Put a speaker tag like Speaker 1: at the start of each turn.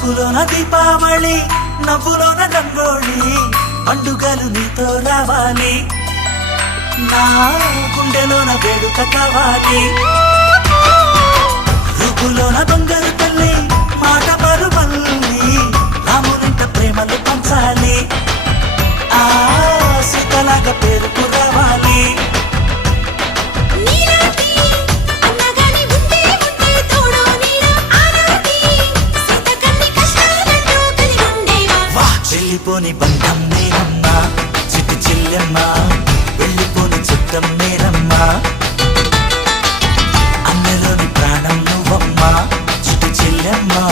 Speaker 1: చూపులోన దీపావళి నవ్వులోన రంగోళి పండుగలు నీతో రావాలి. నా గుండెలోన వేడుక కావాలి. వెళ్ళిపోని బంధం నేనమ్మా. చిట్టి చెల్లెమ్మా వెళ్ళిపోని చిత్తం నేనమ్మా. అన్నలోని ప్రాణం నువ్వమ్మా చిట్టి చెల్లెమ్మా.